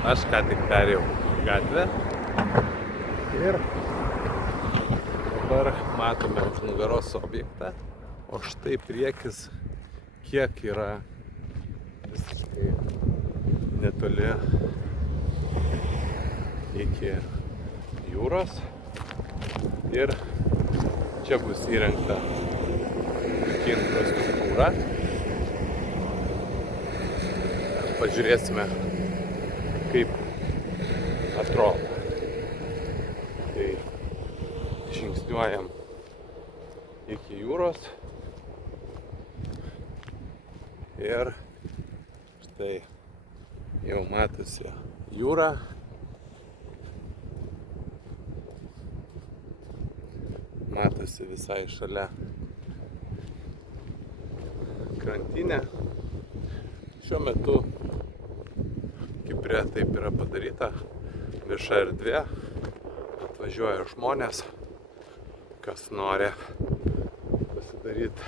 Aš ką tik perėjau gatvę ir dabar matome už nugaros objektą, o štai priekis kiek yra visiškai netoli iki jūros ir čia bus įrengta infrastruktūra. Pažiūrėsime, kaip atrodo. Tai žingsniuojam iki jūros ir štai jau matosi jūra. Matosi visai šalia krantinė. Šiuo metu Kipre taip yra padaryta, vieša erdvė, atvažiuoja žmonės, kas nori pasidaryti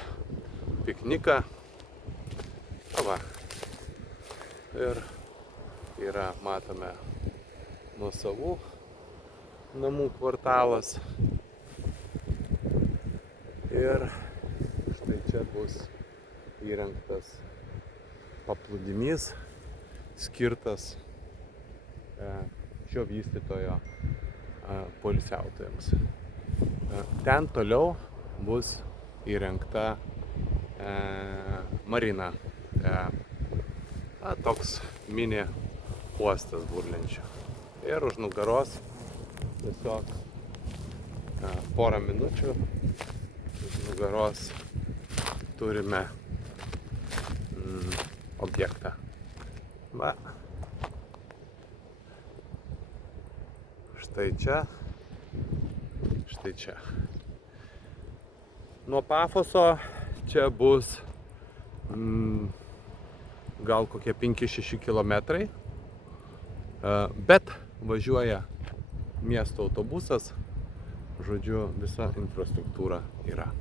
pikniką. Va. Ir yra, matome, nuosavų namų kvartalas. Ir štai čia bus įrengtas paplūdimys skirtas šio vystytojo poilsiautojams. Ten toliau bus įrengta marina, toks mini uostas burlenčių. Ir už nugaros tiesiog porą minučių už nugaros turime objektą. Va. Štai čia. Štai čia. Nuo Pafoso čia bus gal kokie 5-6 kilometrai, bet važiuoja miesto autobusas, žodžiu, visa infrastruktūra yra.